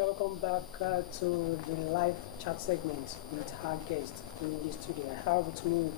welcome back to the live chat segment with our guest in the studio. I have with me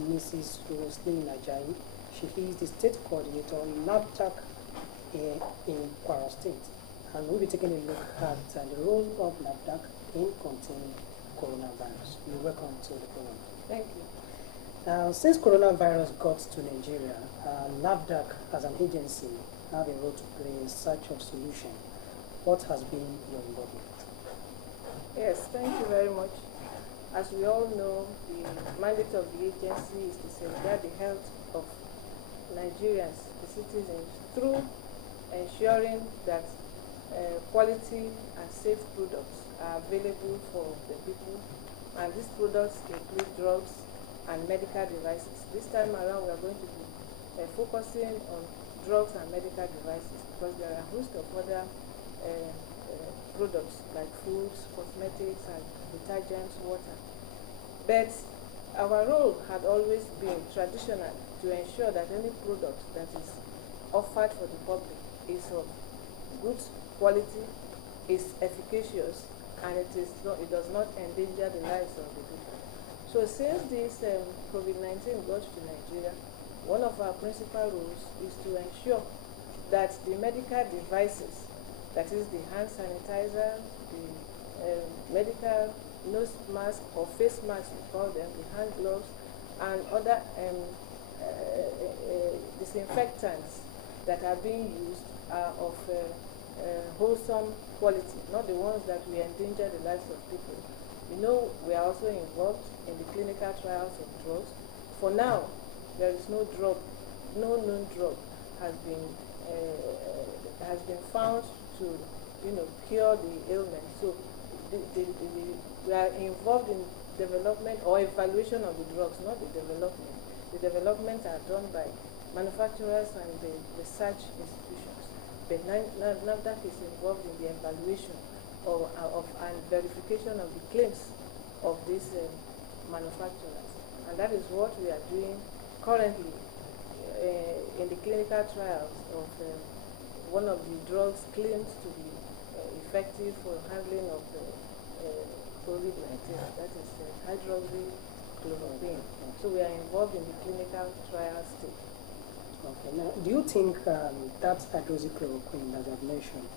Mrs Roseline Ajayi. She is the state coordinator in NAFDAC in Kwara State, and we'll be taking a look at the role of NAFDAC in containing coronavirus. You're welcome to the program. Thank you. Now, since coronavirus got to Nigeria, NAFDAC as an agency have a role to play in search of solution. What has been your involvement? Yes, thank you very much. As we all know, the mandate of the agency is to safeguard the health of Nigerians, the citizens, through ensuring that quality and safe products are available for the people. And these products include drugs and medical devices. This time around, we are going to be focusing on drugs and medical devices because there are a host of other products like foods, cosmetics, and detergents, water. But our role had always been traditional to ensure that any product that is offered for the public is of good quality, is efficacious, and it does not endanger the lives of the people. So since this COVID-19 got to Nigeria, one of our principal roles is to ensure that the medical devices, that is the hand sanitizer, the medical nose mask or face mask, we call them, the hand gloves, and other disinfectants that are being used are of wholesome quality, not the ones that will endanger the lives of people. You know, we are also involved in the clinical trials of drugs. For now, there is no drug, no known drug has been found to, cure the ailment. So we are involved in development or evaluation of the drugs, not the development. The development are done by manufacturers and the research institutions. But NAFDAC is involved in the evaluation and verification of the claims of these manufacturers. And that is what we are doing currently in the clinical trials of one of the drugs claimed to be effective for handling of COVID-19, that is hydroxychloroquine. So we are involved in the clinical trial stage. Okay. Now, do you think that hydroxychloroquine that I've mentioned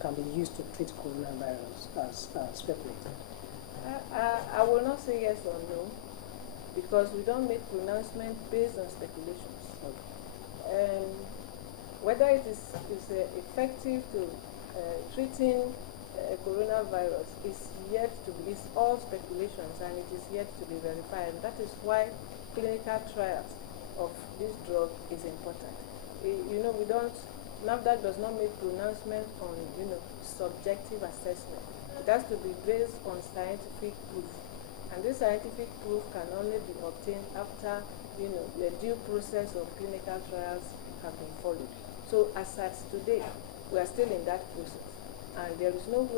can be used to treat coronavirus as speculated? I will not say yes or no, because we don't make pronouncements based on speculations. Okay. Whether it is effective to treating coronavirus is yet to be, it's all speculations and it is yet to be verified. And that is why clinical trials of this drug is important. NAFDAC does not make pronouncements on, subjective assessment. It has to be based on scientific proof. And this scientific proof can only be obtained after, the due process of clinical trials have been followed. So as at today, we are still in that process. And there is no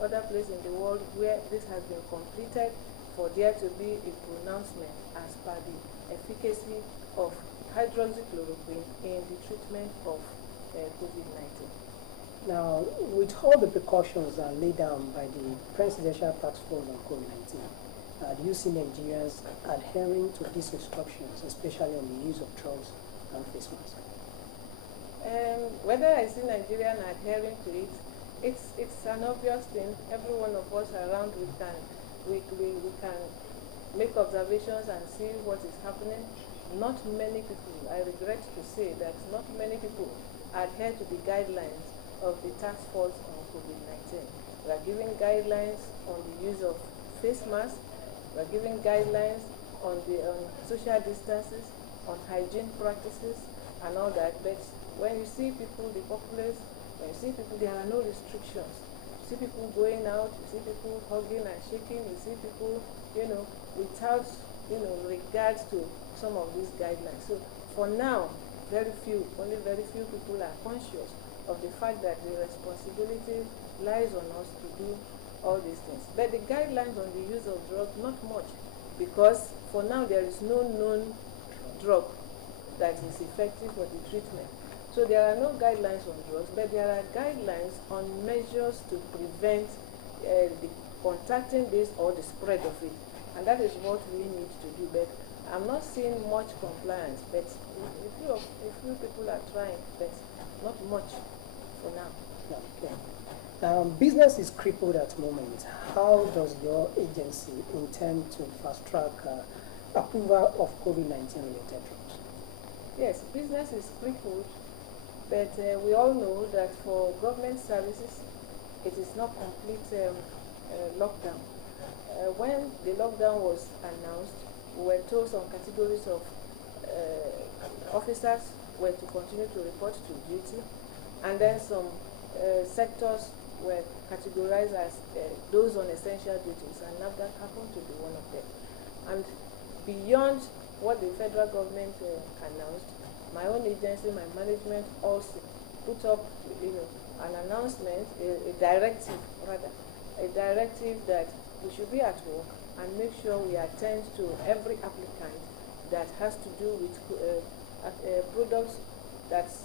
other place in the world where this has been completed for there to be a pronouncement as per the efficacy of hydroxychloroquine in the treatment of COVID-19. Now, with all the precautions laid down by the Presidential Task Force on COVID-19, do you see Nigerians adhering to these instructions, especially on the use of drugs and face masks? Whether I see Nigerians adhering to it, it's an obvious thing. Every one of us around, we can make observations and see what is happening. Not many people, I regret to say that not many people adhere to the guidelines of the task force on COVID-19. We are giving guidelines on the use of face masks. We are giving guidelines on social distances, on hygiene practices, and all that. But when you see people, the populace, when you see people, there are no restrictions. You see people going out, you see people hugging and shaking, you see people, without, regards to some of these guidelines. So for now, only very few people are conscious of the fact that the responsibility lies on us to do all these things. But the guidelines on the use of drugs, not much, because for now there is no known drug that is effective for the treatment. So there are no guidelines on drugs, but there are guidelines on measures to prevent the contacting this or the spread of it. And that is what we need to do. But I'm not seeing much compliance, but a few people are trying, but not much for now. Okay. Business is crippled at the moment. How does your agency intend to fast track approval of COVID-19 related drugs? Yes, business is crippled, but we all know that for government services, it is not complete lockdown. When the lockdown was announced, we were told some categories of officers were to continue to report to duty, and then some sectors were categorized as those on essential duties, and NAFDAC happened to be one of them. And beyond what the federal government announced, my own agency, my management also put up, an announcement, a directive that we should be at work and make sure we attend to every applicant that has to do with products that's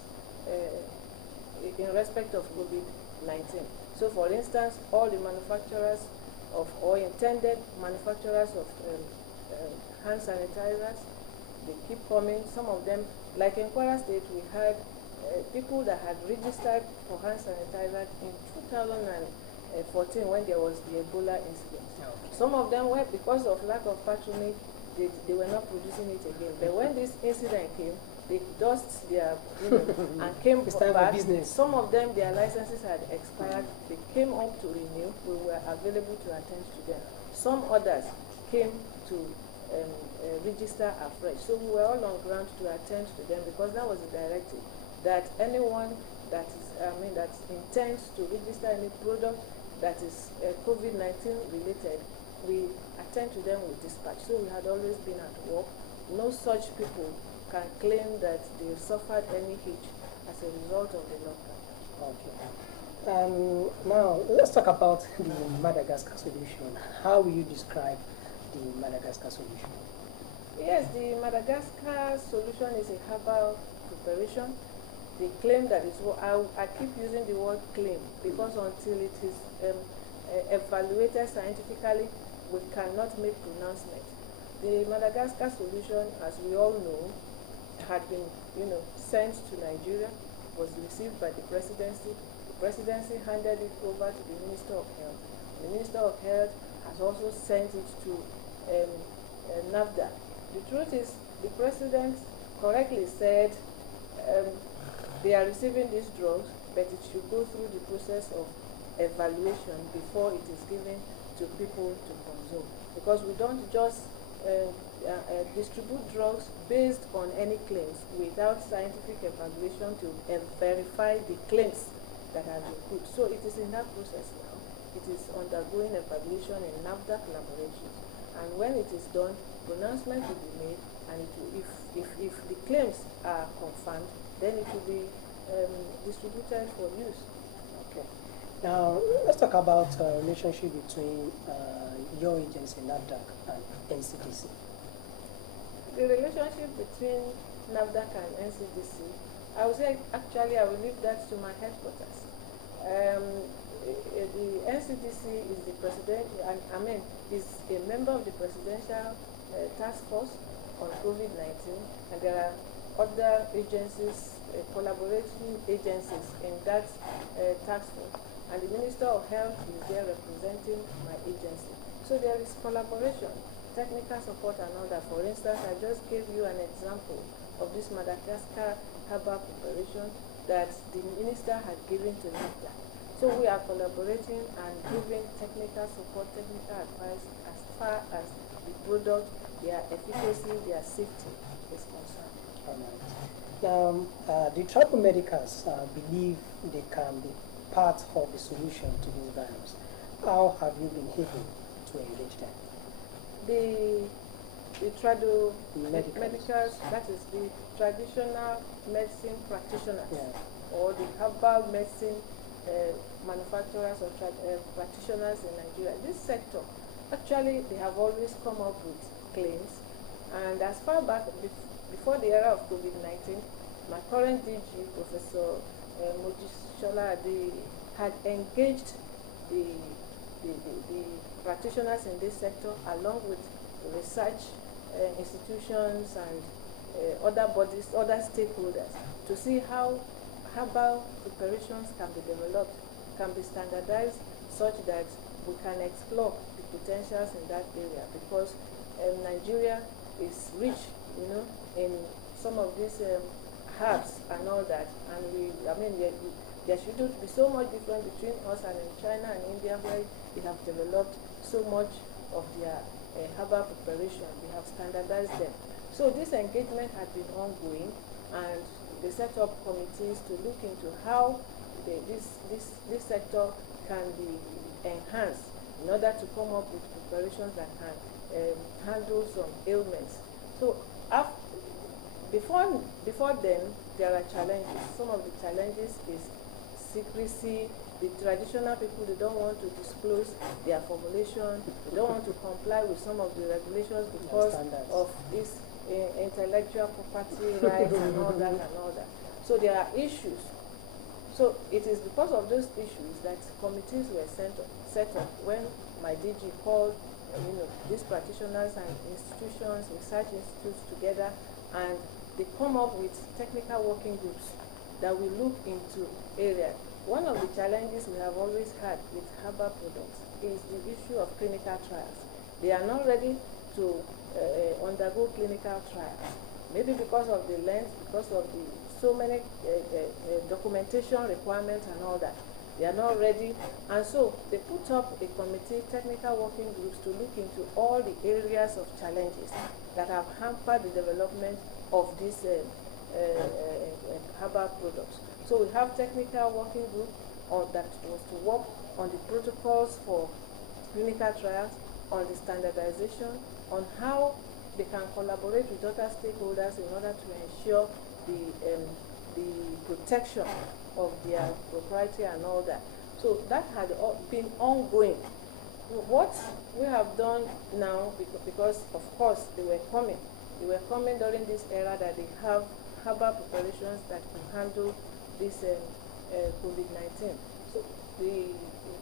in respect of COVID-19. So, for instance, all the manufacturers or intended manufacturers of hand sanitizers, they keep coming. Some of them, like in Kwara State, we had people that had registered for hand sanitizer in 2014 when there was the Ebola incident. Okay. Some of them were, because of lack of patronage, they were not producing it again. But when this incident came, they dust their, and came back. Some of them, their licenses had expired. They came up to renew. We were available to attend to them. Some others came to register afresh. So we were all on ground to attend to them, because that was the directive that anyone that intends to register any product that is COVID-19 related, we attend to them with dispatch. So we had always been at work. No such people can claim that they suffered any hitch as a result of the lockdown. Okay. Now, let's talk about the Madagascar solution. How will you describe the Madagascar solution? Yes, the Madagascar solution is a herbal preparation. They claim that it's what I keep using the word claim, because until it is evaluated scientifically, we cannot make pronouncement. The Madagascar solution, as we all know, had been, sent to Nigeria, was received by the presidency. The presidency handed it over to the Minister of Health. The Minister of Health has also sent it to NAFDAC. The truth is, the president correctly said they are receiving these drugs, but it should go through the process of evaluation before it is given to people to consume. Because we don't just distribute drugs based on any claims without scientific evaluation to verify the claims that have been put. So it is in that process now. It is undergoing evaluation in NAFDAC laboratories. And when it is done, pronouncement will be made, and it will, if the claims are confirmed, then it will be distributed for use. Okay. Now, let's talk about relationship between your agency, NAFDAC, and NCDC. The relationship between NAFDAC and NCDC, I would say, actually, I will leave that to my headquarters. The NCDC is the president, is a member of the presidential task force on COVID-19, and there are other agencies, collaborating agencies in that task force, and the Minister of Health is there representing my agency. So there is collaboration, technical support and all that. For instance, I just gave you an example of this Madagascar herbal preparation that the minister had given to NAFDAC. So we are collaborating and giving technical support, technical advice as far as the product, their efficacy, their safety is concerned. All right. Now, the tribal medicals believe they can be part of the solution to this virus. How have you been able to engage them? The tribal medicals, that is the traditional medicine practitioners, or the herbal medicine manufacturers or practitioners in Nigeria. This sector, actually, they have always come up with claims, and as far back before the era of COVID-19, my current DG, Professor Mojisola Ajayi, had engaged the, the practitioners in this sector along with research institutions and other bodies, other stakeholders, to see how herbal preparations can be developed, can be standardized, such that we can explore the potentials in that area, because Nigeria is rich, in some of these herbs and all that, and there shouldn't be so much difference between us and in China and India, where they have developed so much of their herbal preparation. They have standardized them. So this engagement had been ongoing, and they set up committees to look into how this sector can be enhanced in order to come up with preparations that can handle some ailments. So before then, there are challenges. Some of the challenges is secrecy. The traditional people, they don't want to disclose their formulation. They don't want to comply with some of the regulations because of this intellectual property rights and all that. So there are issues. So it is because of those issues that committees were set up when my DG called these practitioners and institutions, research institutes together, and they come up with technical working groups that will look into areas. One of the challenges we have always had with herbal products is the issue of clinical trials. They are not ready to undergo clinical trials, maybe because of the length, because of the so many documentation requirements and all that. They are not ready, and so they put up a committee, technical working groups, to look into all the areas of challenges that have hampered the development of these herbal products. So we have technical working group that was to work on the protocols for clinical trials, on the standardization, on how they can collaborate with other stakeholders in order to ensure the protection of their propriety and all that. So that had been ongoing. What we have done now, because of course they were coming during this era, that they have herbal preparations that can handle this COVID-19. So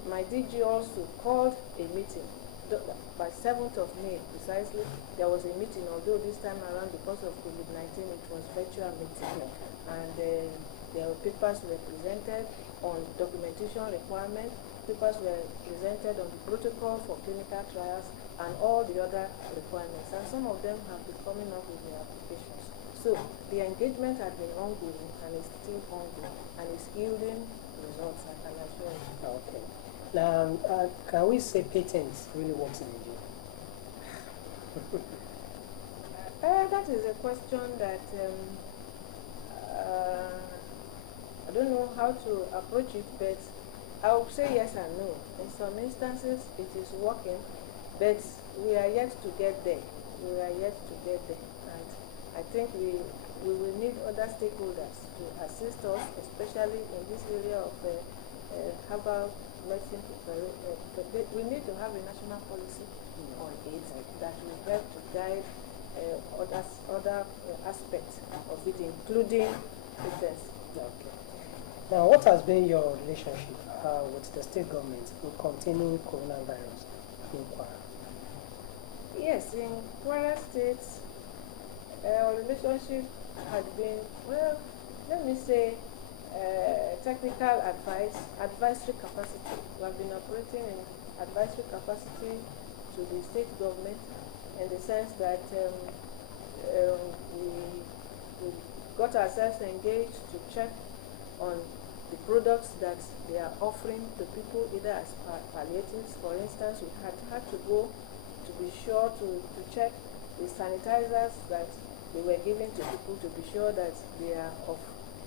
my DG also called a meeting by 7th of May precisely. There was a meeting, although this time around, because of COVID-19, it was virtual meeting, and there were papers were presented on documentation requirements, papers were presented on the protocol for clinical trials and all the other requirements, and some of them have been coming up with their applications. So the engagement had been ongoing and is still ongoing and is yielding results, I can assure you. Okay. Now, can we say patents really works in Nigeria? That is a question that I don't know how to approach it, but I would say yes and no. In some instances, it is working, but we are yet to get there. We are yet to get there, and I think we will need other stakeholders to assist us, especially in this area of herbal medicine preparation. We need to have a national policy on it that will help to guide other aspects of it, including patents. Okay. Now, what has been your relationship with the state government in containing coronavirus in Kwara? Yes, in Kwara State, our relationship had been, well, let me say, technical advisory capacity. We have been operating in advisory capacity to the state government, in the sense that we got ourselves engaged to check on the products that they are offering to people, either as palliatives. For instance, we had to go to be sure to check the sanitizers that they were giving to people, to be sure that they are of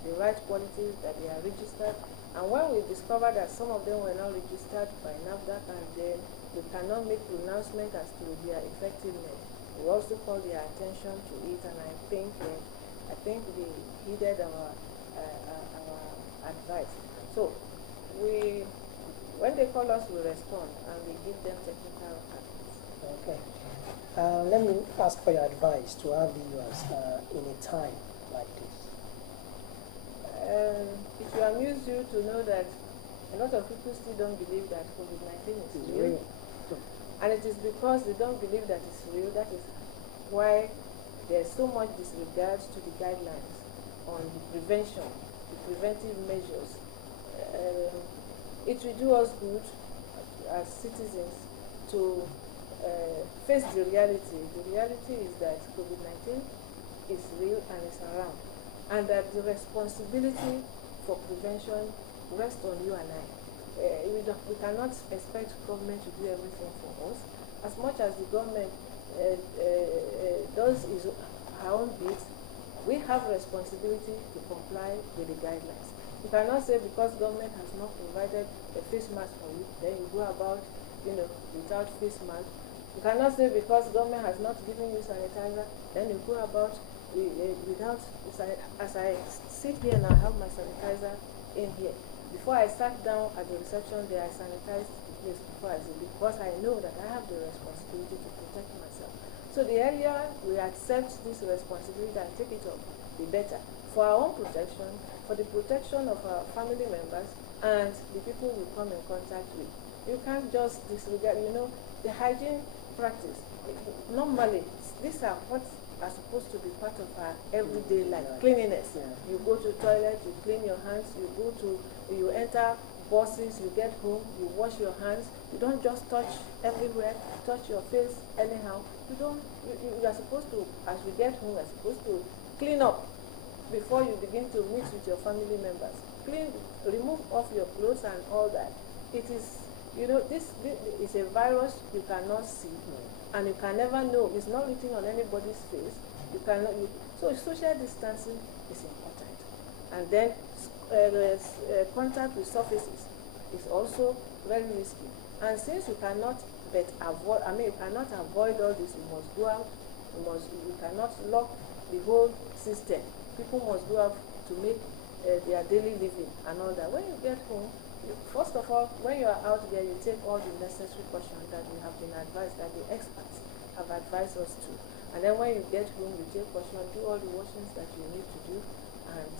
the right quality, that they are registered. And when we discovered that some of them were not registered by NAFDAC, and then we cannot make pronouncement as to their effectiveness, we also called their attention to it, and I think they heeded our advice. So when they call us, we respond and we give them technical advice. Okay. Let me ask for your advice to our viewers in a time like this. It will amuse you to know that a lot of people still don't believe that COVID-19 is real. And it is because they don't believe that it's real, that is why there's so much disregard to the guidelines on the prevention, the preventive measures. It will do us good as citizens to face the reality. The reality is that COVID-19 is real and is around, and that the responsibility for prevention rests on you and I. We cannot expect government to do everything for us. As much as the government does her own bit, we have responsibility to comply with the guidelines. You cannot say because government has not provided a face mask for you, then you go about, without face mask. You cannot say because government has not given you sanitizer, then you go about without. As I sit here and I have my sanitizer in here. Before I sat down at the reception there, I sanitized the place before I said, because I know that I have the responsibility to protect myself. So the earlier we accept this responsibility and take it up, the better. For our own protection, for the protection of our family members and the people we come in contact with. You can't just disregard, the hygiene practice. Normally, these are what are supposed to be part of our everyday life. Cleanliness. Yeah. You go to the toilet, you clean your hands, you enter buses, you get home, you wash your hands. You don't just touch everywhere, touch your face anyhow. You are supposed to, as we get home, you are supposed to clean up before you begin to mix with your family members. Remove off your clothes and all that. It is, this is a virus you cannot see. And you can never know. It's not written on anybody's face. So social distancing is important. And then contact with surfaces is also very risky. And since you cannot avoid all this, you must go out. You cannot lock the whole system. People must go out to make their daily living and all that. When you get home, first of all, when you are out there, you take all the necessary precautions that we have been advised, that the experts have advised us to. And then when you get home, you take caution, do all the washings that you need to do, and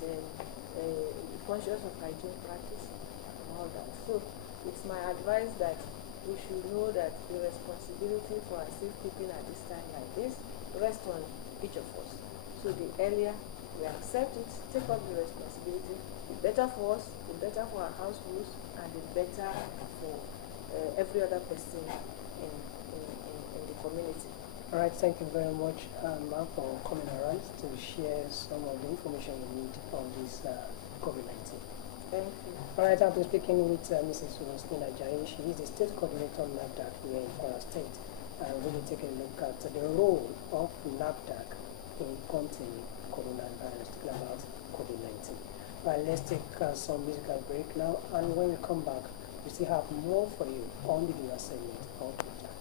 be conscious of hygiene practice and all that. So it's my advice that we should know that the responsibility for our safekeeping at this time like this rests on each of us. So the earlier we accept it, take up the responsibility, the better for us, the better for our households, and the better for every other person in the community. All right, thank you very much, ma'am, for coming around to share some of the information you need on this COVID-19. Thank you. All right, I'll be speaking with Mrs Roseline Ajayi. She is the state coordinator of NAFDAC here in Kwara State. We'll be taking a look at the role of NAFDAC in containing coronavirus, talking about COVID-19. Right, let's take some musical break now, and when we come back, we still have more for you on the viewer segment of NAFDAC.